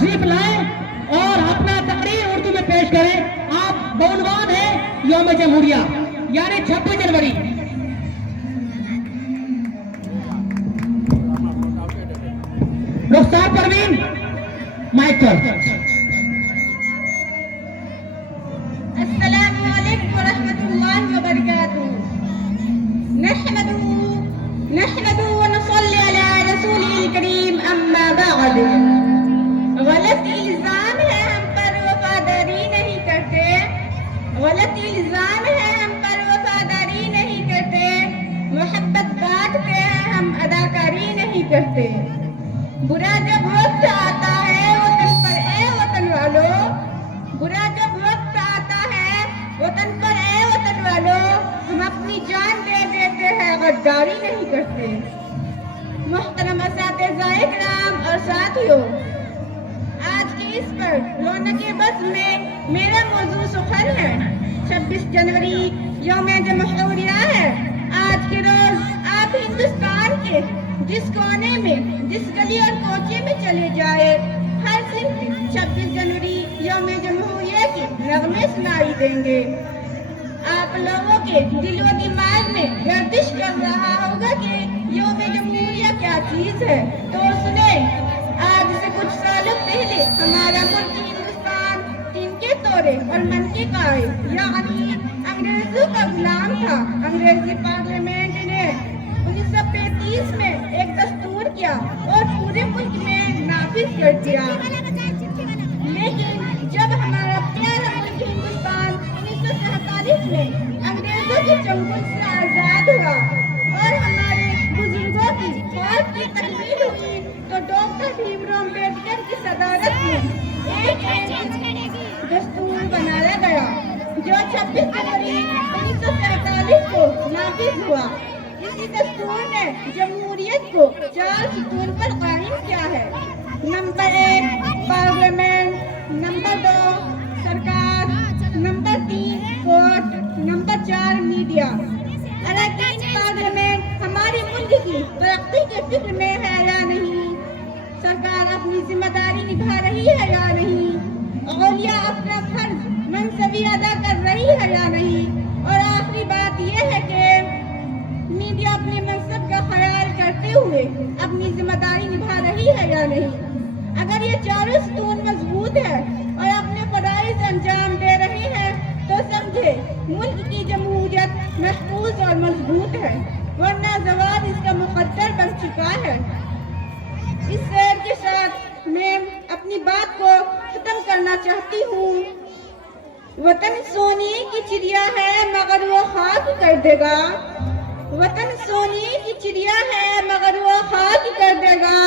تشریف لائیں اور اپنا تقریر اردو میں پیش کریں. آپ بعنوان ہے یوم جمہوریہ یعنی 26 جنوری. رخسار پروین مائک پر. السلام علیکم ورحمۃ اللہ وبرکاتہ. نحمد ونصلی علی رسول الکریم اما بعد. غلط الزام ہے ہم پر وفاداری نہیں کرتے. غلط الزام ہے ہم پر وفاداری نہیں کرتے. محبت بانٹتے ہیں ہم اداکاری نہیں کرتے. برا جب وقت آتا ہے وطن پر اے وطن والو. برا جب وقت آتا ہے وطن پر اے وطن والو. ہم اپنی جان دے دیتے ہیں غداری نہیں کرتے. محترم اساتذہ کرام اور ساتھیوں، آج کی اس پر رونق بس میں میرا موضوع سخن ہے. 26 جنوری یوم جمہوریہ ہے. آج کے روز آپ ہندوستان کے جس کونے میں جس گلی اور کوچے میں چلے جائے ہر صرف 26 جنوری یوم جمہوریہ کے نغمے سنائی دیں گے. آپ لوگوں کے دل و دماغ میں گردش کر رہا ہوگا کہ یوم جمہوریہ کیا چیز ہے. تو سنیں، آج سے کچھ سالوں پہلے ہمارا ملک ہندوستان تین کے تورے اور من کے کائے یعنی انگریزوں کا غلام تھا. انگریزی پارلیمنٹ نے 1935 میں ایک دستور کیا اور پورے ملک میں نافذ کر دیا. لیکن جب ہمارا پیارا ملک ہندوستان 1947 میں انگریزوں کے چنگل سے آزاد ہوا اور ہمارے بزرگوں کی خواب کی تکمیل ہوئی تو ڈاکٹر بھیم راؤ امبیڈکر کی صدارت میں ایک دستور بنایا گیا جو 26 جنوری 1947 کو نافذ ہوا. اسی دستور نے جمہوریت کو 4 ستون پر قائم کیا ہے. نمبر 1 پارلیمنٹ، نمبر 2 سرکار، نمبر 3 کورٹ، نمبر 4 میڈیا. اراکین پارلیمنٹ ہمارے ملک کی ترقی کے فکر میں ہے یا نہیں؟ سرکار اپنی ذمہ داری نبھا رہی ہے یا نہیں؟ اولیاء اپنا فرض منصبی ادا کر رہی ہے یا نہیں؟ اور آخری بات یہ ہے کہ میڈیا اپنے منصب کا خیال کرتے ہوئے اپنی ذمہ داری نبھا رہی ہے یا نہیں؟ اگر یہ چاروں ستون مضبوط ہے اور اپنے فرائض انجام دے رہے ہیں تو سمجھے ملک کی جمہوریت محفوظ اور مضبوط ہے، ورنہ زوال اس کا مقدر بن چکا ہے. اس شعر کے ساتھ میں اپنی بات کو ختم کرنا چاہتی ہوں. وطن سونے کی چڑیا ہے مگر وہ خاک کر دے گا. وطن سونے کی چڑیا ہے مگر وہ خاک کر دے گا.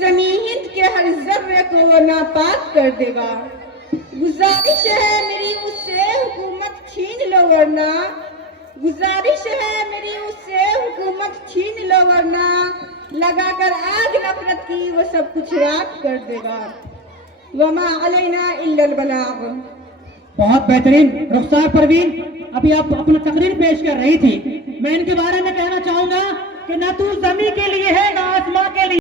زمین ہند کے ہر ذرے کو وہ ناپاک کر دے گا. گزارش ہے میری اس سے حکومت چھین لو ورنہ. گزارش ہے میری اس سے حکومت چھین لو ورنہ. لگا کر آگ نفرت کی وہ سب کچھ راکھ کر دے گا. وما علینا الا البلاغ. بہت بہترین. رخسار پروین ابھی آپ اپنا تقریر پیش کر رہی تھی. میں ان کے بارے میں کہنا چاہوں گا کہ نہ تو زمین کے لیے ہے نہ آسمان کے لیے.